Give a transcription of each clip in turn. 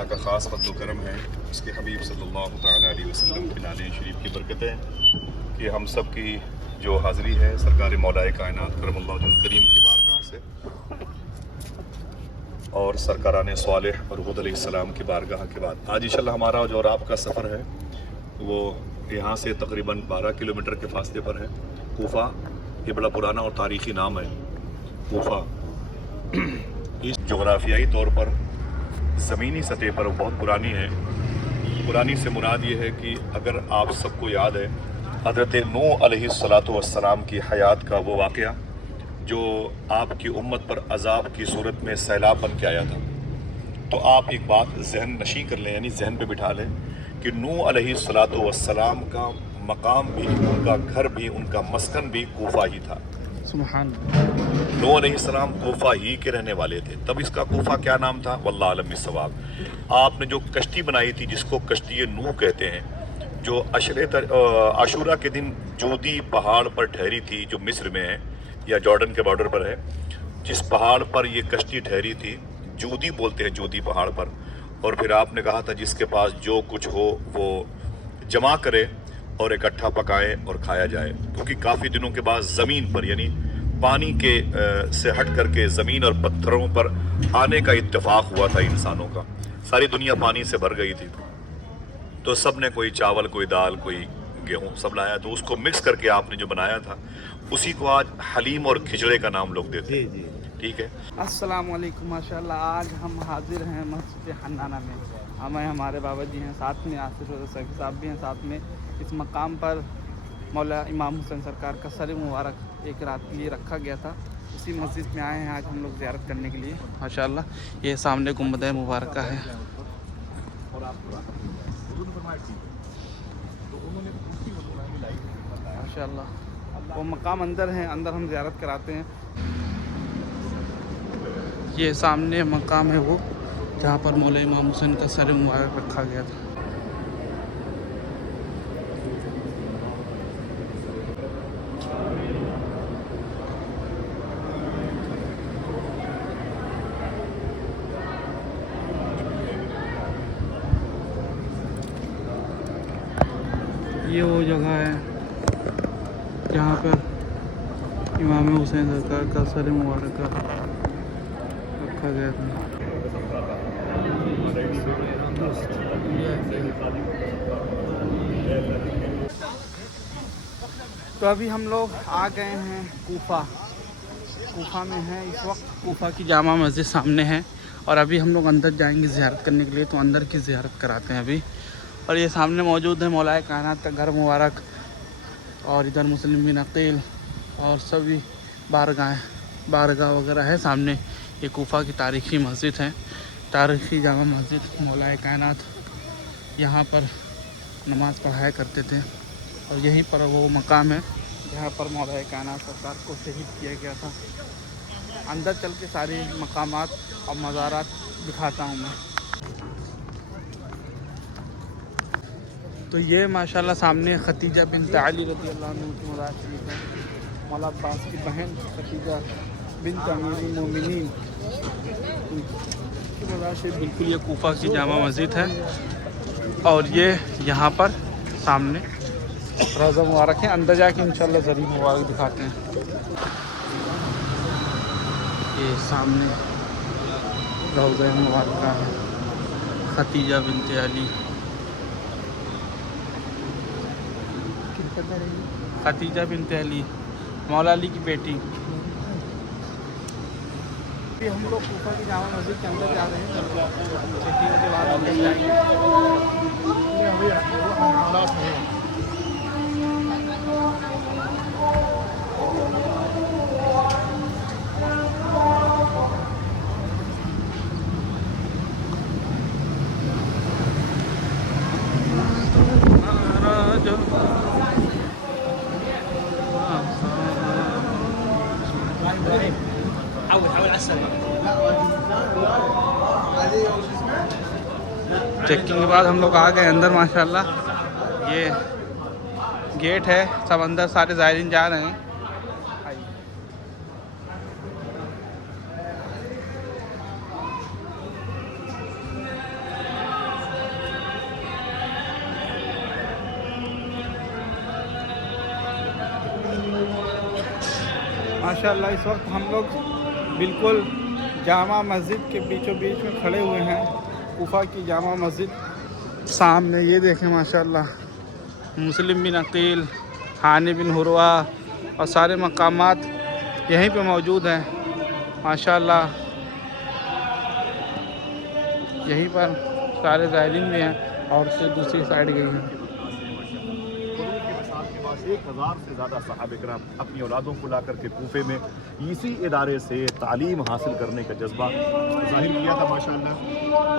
अल्लाह का ख़ास फज़्ल करम है, उसके हबीब सल्लल्लाहु तआला अलैहि वसल्लम की नाले शरीफ की बरकतें कि हम सब की जो हाज़िरी है सरकार मौलाए कायनात करमल्लाहु वजहुल करीम की बारगाह से और सरकाराने स्वालिह और हुद अलैहिस्सलाम की बारगाह के बाद आज इंशाअल्लाह हमारा जो रात का सफ़र है वो यहाँ से तकरीबन 12 किलोमीटर के फासले पर है। कूफा, ये बड़ा पुराना और तारीख़ी नाम है कूफा। इस जोग्राफियाई तौर पर ज़मीनी सतह पर बहुत पुरानी है। पुरानी से मुराद ये है कि अगर आप सबको याद है हज़रत नूह अलैहिस्सलातु वस्सलाम की हयात का वो वाक़या जो आपकी उम्मत पर अज़ाब की सूरत में सैलाब बन के आया था, तो आप एक बात जहन नशी कर लें, यानी जहन पे बिठा लें कि नूह अलैहिस्सलातु वस्सलाम का मकाम भी, उनका घर भी, उनका मस्कन भी कूफा ही था। सुभान नूह अलैहिस्सलाम कूफा ही के रहने वाले थे। तब इसका कूफा क्या नाम था, वल्लाहु आलम बिस्सवाब। आपने जो कश्ती बनाई थी जिसको कश्ती नूह कहते हैं, जो आशूरा के दिन जोदी पहाड़ पर ठहरी थी, जो मिस्र में है या जॉर्डन के बॉर्डर पर है, जिस पहाड़ पर ये कश्ती ठहरी थी, जोदी बोलते हैं जोदी पहाड़ पर। और फिर आपने कहा था जिसके पास जो कुछ हो वो जमा करे और इकट्ठा पकाए और खाया जाए, क्योंकि काफ़ी दिनों के बाद ज़मीन पर यानी पानी के से हट करके ज़मीन और पत्थरों पर आने का इत्तेफाक हुआ था इंसानों का। सारी दुनिया पानी से भर गई थी, तो सब ने कोई चावल, कोई दाल, कोई गेहूँ सब लाया, तो उसको मिक्स करके आपने जो बनाया था उसी को आज हलीम और खिचड़े का नाम लोग देते हैं। ठीक है। अस्सलाम वालेकुम। माशाल्लाह आज हम हाजिर हैं मस्जिद हन्नाना में। हमें हमारे बाबा जी हैं साथ में, आसिफ सैफी साहब भी हैं साथ में। इस मकाम पर मौला इमाम हुसैन सरकार का सर मुबारक एक रात के लिए रखा गया था। उसी मस्जिद में आए हैं आज हम लोग ज़ियारत करने के लिए। माशाल्लाह ये सामने गुंबद मुबारक है। माशाल्लाह वो मकाम अंदर है, अंदर हम ज़ियारत कराते हैं। ये सामने मकाम है वो जहाँ पर मौला इमाम हुसैन का सर मुबारक रखा गया था। ये वो जगह है जहाँ पर इमाम हुसैन सरकार का सर मुबारक रखा गया था। तो अभी हम लोग आ गए हैं कूफा में हैं इस वक्त। कूफा की जामा मस्जिद सामने है और अभी हम लोग अंदर जाएंगे ज़ियारत करने के लिए, तो अंदर की ज़ियारत कराते हैं अभी। और ये सामने मौजूद है मौलाए कायनात का घर मुबारक, और इधर मुस्लिम बिन अकील और सभी बारगाह वगैरह है सामने। ये कूफा की तारीख़ी मस्जिद है, तारीख़ी जामा मस्जिद। मौलाए कायनात यहाँ पर नमाज़ पढ़ाया करते थे और यहीं पर वो मकाम है जहाँ पर मौलाए कायनात सरकार को शहीद किया गया था। अंदर चल के सारे मकामात और मज़ारात दिखाता हूँ मैं। तो ये माशाल्लाह सामने खतीजा बिन्त अली रज़ी अल्लाह अन्हा की मज़ार शरीफ है। मौला अब्बास की बहन खतीजा बिन्त अमीरुल मोमिनीन की मज़ार शरीफ बिल्कुल ये कूफा की जामा मस्जिद है। और ये यहाँ पर सामने रोज़ा मुबारक है। अंदर जाके इंशाल्लाह ज़रीब मुबारक दिखाते हैं। ये सामने रोज़ा मुबारक है खतीजा बिन्त अली, खतीजा बिन्त अली मौला अली की बेटी। हम लोग कूफा की जामा मस्जिद के अंदर जा रहे हैं। चेकिंग के बाद अंदर जाएंगे। चेकिंग के बाद हम लोग आ गए अंदर। माशाल्लाह ये गेट है, सब अंदर सारे ज़ायरीन जा रहे हैं। माशाल्लाह इस वक्त हम लोग बिल्कुल जामा मस्जिद के बीचों बीच में खड़े हुए हैं। कूफा की जामा मस्जिद सामने ये देखें माशाल्लाह मुस्लिम बिन अकील, हानी बिन हुरवा और सारे मकामात यहीं पे मौजूद हैं माशाल्लाह। यहीं पर सारे ज़ायरीन भी हैं और से दूसरी साइड गई हैं। 1000 से ज़्यादा सहाबा किराम अपनी औलादों को ला करके कूफे में इसी इदारे से तालीम हासिल करने का जज्बा ज़ाहिर किया था माशाअल्लाह।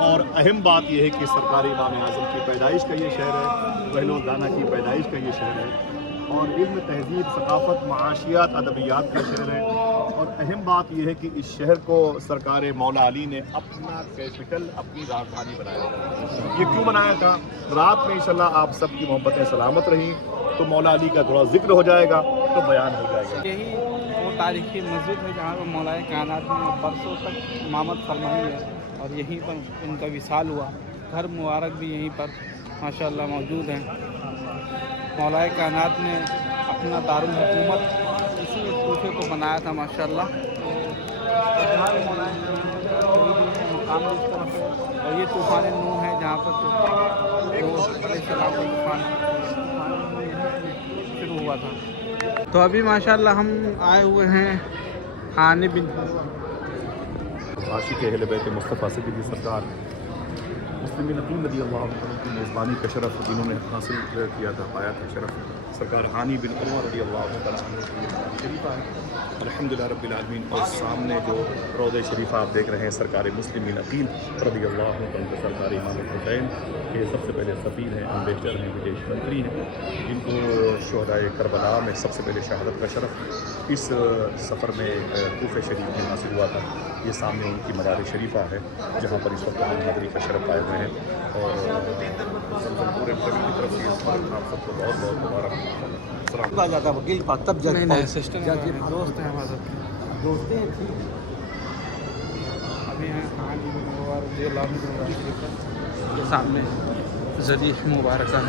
और अहम बात यह है कि सरकारी इमाम आज़म की पैदाइश का ये शहर है, पहलू दाना की पैदाइश का ये शहर है और इल्म, तहजीब, सकाफ़त, माशियात, अदबियात का शहर है। और अहम बात यह है कि इस शहर को सरकार मौला अली ने अपना कैपिटल, अपनी राजधानी बनाया था। ये क्यों बनाया था? रात में इंशाल्लाह आप सबकी मोहब्बतें सलामत रहीं तो मौला अली का थोड़ा जिक्र हो जाएगा तो बयान हो जाएगा। यही वो तारीख़ी मस्जिद है जहाँ पर मौलाए कायनात ने बरसों तक इमामत फरमाई है और यहीं पर इनका विसाल हुआ। घर मुबारक भी यहीं पर माशाअल्लाह मौजूद हैं। मौलाए कायनात ने अपना दारुल हुकूमत इसी कूफे को बनाया था माशाअल्लाह। मकाम इस तरफ है और ये तूफ़ान नूह है जहाँ पर तूफ़ान शुरू हुआ था। तो अभी माशाअल्लाह हम आए हुए हैं हानी बिन आशिक़ अहले बैत मुस्तफ़ा सिद्दीक़ी सरकार मुस्लिम नकीम रज़ी अल्लाह अन्हु की मेज़बानी का शरफ़ इन्होंने हासिल किया था, पाया था शरफ़। सरकार हानी बिन उमर रज़ी अल्लाह तआला अन्हु की शरीफ़ा है अल्हम्दुलिल्लाह रब्बिल आलमीन। और सामने जो रौज़े शरीफ़ा आप देख रहे हैं सरकार मुस्लिम नकीम रज़ी अल्लाह तआला सरकार इमाम हुसैन के सबसे पहले सफ़ीर हैं, अम्बेसडर हैं, विदेश मंत्री हैं, जिनको शुहदाए करबला में सबसे पहले शहादत का शरफ़ इस सफ़र में कूफे शरीफ में हासिल हुआ था। ये सामने उनकी मज़ार शरीफा है जहाँ पर इस वक्त हम नदरी का शरफ़ पाए हुए हैं। और पूरे की तरफ से इस बार आप सबको बहुत बहुत मुबारक। जाता वकील पास तब जज नहीं सिस्टम दोस्त हैं हमारे दोस्तें हैं, ठीक। अभी हैं हानी बिन उमर रज़ी अल्लाह अन्हु के सामने ज़रीफ़ मुबारक है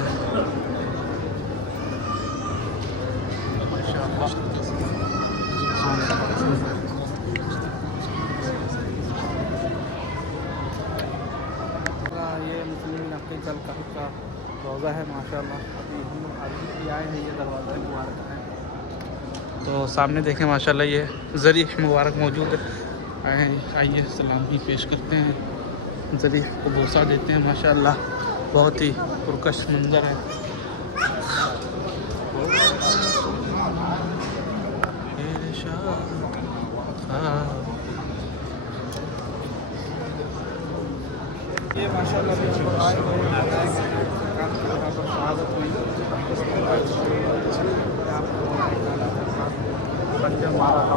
ये मुस्लिम नक्की चल का रोज़ा है माशाल्लाह। अभी हम लोग आगे आए हैं, ये दरवाज़ा मुबारक है। तो सामने देखें माशाल्लाह ये ज़रीफ़ मुबारक मौजूद है। आइए सलामी पेश करते हैं, ज़रीफ़ को बोसा देते हैं माशाल्लाह। बहुत ही पुरकश मंजर है। ये माशाल्लाह शहादत हुई बच्चा मारा था।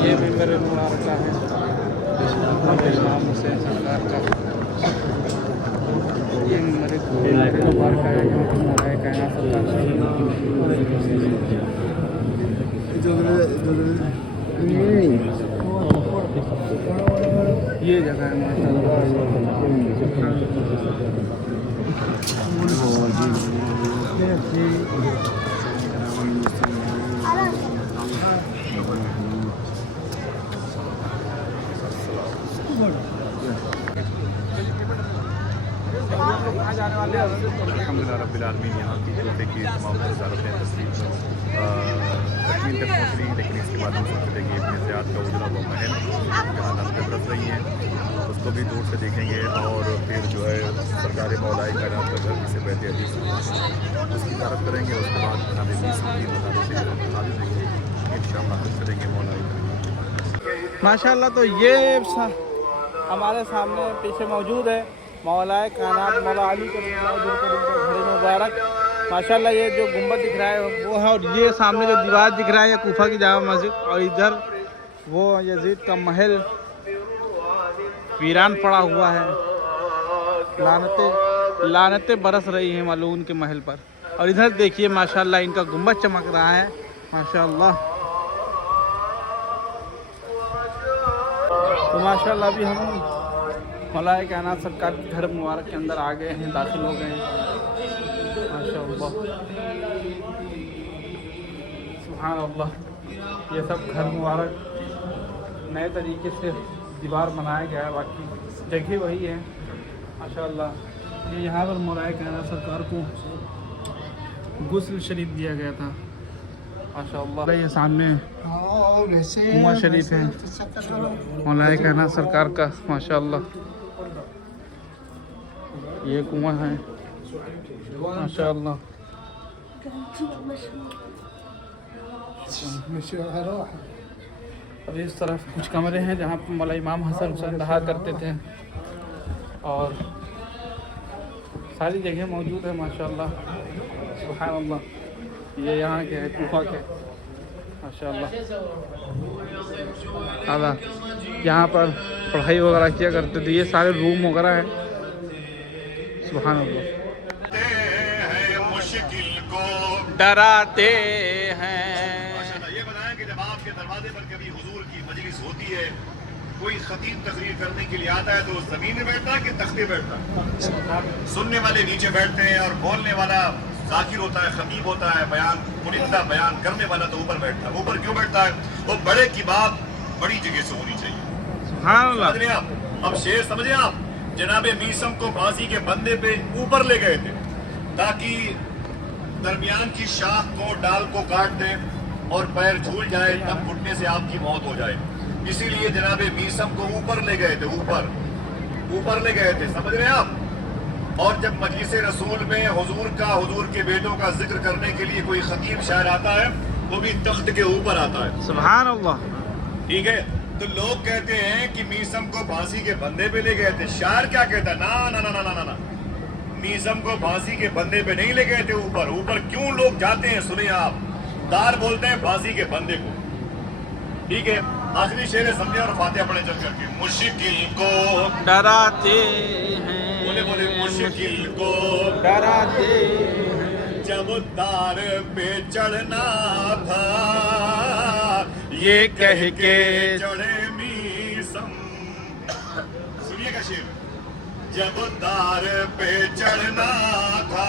ये मेंबर मुबारक है इमाम हुसैन सरकार का। ये मेंबर मुबारक है जो मौलाए कायनात सरकार ये जगह है अल्हम्दुलिल्लाह रब्बिल आलमीन। यहाँ की कूफे की तमाम वजारतें तस्लीम तकमील तक पहुँच रही, लेकिन इसके बाद हम सोच रहे कि इब्न ज़ियाद का उजला हुआ महल जहाँ नजरें बरस रही हैं उसको भी दूर से देखेंगे, और फिर जो है सरकार मौलाई कायनात का घर जिसे बैत हदीस उसकी ज़ियारत करेंगे। उसके बाद जनाब मीसम की मज़ार शरीफ हम दिखा देंगे इंशाअल्लाह, हम करेंगे मौलाई। माशाल्लाह। तो ये हमारे सामने पीछे मौजूद है मौलाए कायनात मौला अली करीम घर मुबारक। माशाल्लाह ये जो गुंबद दिख रहा है वो है, और ये सामने जो दीवार दिख रहा है ये कूफा की जामा मस्जिद, और इधर वो यजीद का महल वीरान पड़ा हुआ है। लानतें बरस रही हैं मलून के महल पर। और इधर देखिए माशाल्लाह इनका गुंबद चमक रहा है माशाल्लाह। तो माशाल्लाह अभी हम मौलाए कायनात सरकार के घर मुबारक के अंदर आ गए हैं, दाखिल हो गए हैं माशाल्लाह। सुभान अल्लाह। ये सब घर मुबारक नए तरीके से दीवार बनाया गया है, बाकी जगह वही है माशाल्लाह। ये यहाँ पर मौलाए कायनात सरकार को गुस्ल शरीफ दिया गया था माशाल्लाह। ये सामने कुआं शरीफ है मौलाए कायनात सरकार का माशाल्लाह। ये कुआं है माशाल्लाह। अब इस तरफ कुछ कमरे हैं जहाँ पर मौला इमाम हसन हुसैन रहा करते थे, और सारी जगह मौजूद है माशाल्लाह। सुभान अल्लाह। ये यहाँ के है कूफा के माशाल्लाह। आला यहाँ पर पढ़ाई वगैरह किया करते थे, ये सारे रूम वगैरह हैं। सुभान अल्लाह। डराते हैं। ये बताया कि जब आपके दरवाजे पर कभी हुजूर की मजलिस होती है, कोई खतीब तकरीर करने के लिए आता है तो जमीन में बैठता है कि तख्ते बैठता है? सुनने वाले नीचे बैठते हैं और बोलने वाला जाकिर होता है, खतीब होता है, बयान मुनिंदा बयान करने वाला तो ऊपर बैठता है। ऊपर क्यों बैठता है? वो बड़े की बात बड़ी जगह से होनी चाहिए। समझ रहे आप? अब शेर समझे आप? जनाबे मीसम को फांसी के बंदे पे ऊपर ले गए थे ताकि दरमियान की शाख को डाल को काट दे और पैर झूल जाए, तब घुटने से आपकी मौत हो जाए। इसीलिए जनाबे मीसम को ऊपर ले गए थे, ऊपर ले गए थे। समझ रहे हैं आप? और जब मजलिस रसूल में हुजूर के बेटों का जिक्र करने के लिए कोई खतीब शायर आता है, वो भी तख्त के ऊपर आता है। सुभान अल्लाह। ठीक है, तो लोग कहते हैं कि मीसम को फांसी के बंदे पे ले गए थे। शायर क्या कहता है? ना ना ना ना ना ना, मीसम को फांसी के बंदे पे नहीं ले गए थे। ऊपर क्यों लोग जाते हैं? सुनिए आप, दार बोलते हैं फांसी के बंदे को। ठीक है, आखिरी शेर समझे और फातिहा पढ़े चल करके। मुश्किल को डराते हैं, बोले मुश्किल को डराते हैं। जब दार पे चढ़ना था ये कह के चढ़े मीसम। सुनिएगा शेर। जब दार पे चढ़ना था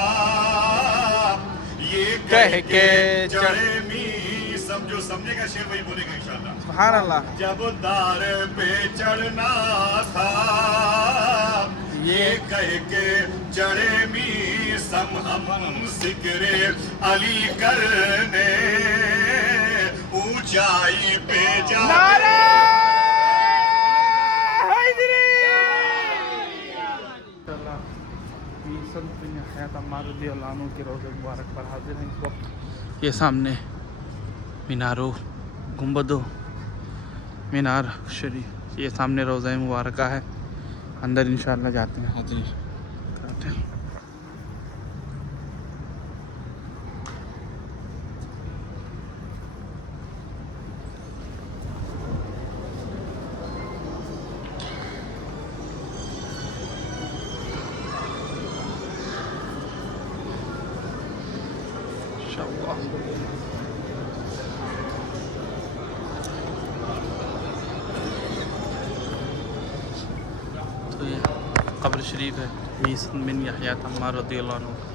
ये कह के चढ़े मीसम। जो समझेगा शेर वही बोलेगा इंशाअल्लाह। सुभान अल्लाह। जब दार पे चढ़ना था ये कह के चढ़े मीसम, हम जिक्रे अली करने ऊंचाई पे जा। के रोज़े मुबारक पर हाजिर हैं इस वक्त। ये सामने मीनारों गुंबदों मीनार शरीफ, ये सामने रोज़ा मुबारक है। अंदर इंशाअल्लाह जाते हैं, हाजिरी कराते हैं। तो ये कब्र शरीफ है मीसन बिन यहया अम्मार रज़ियल्लाहु अन्हु।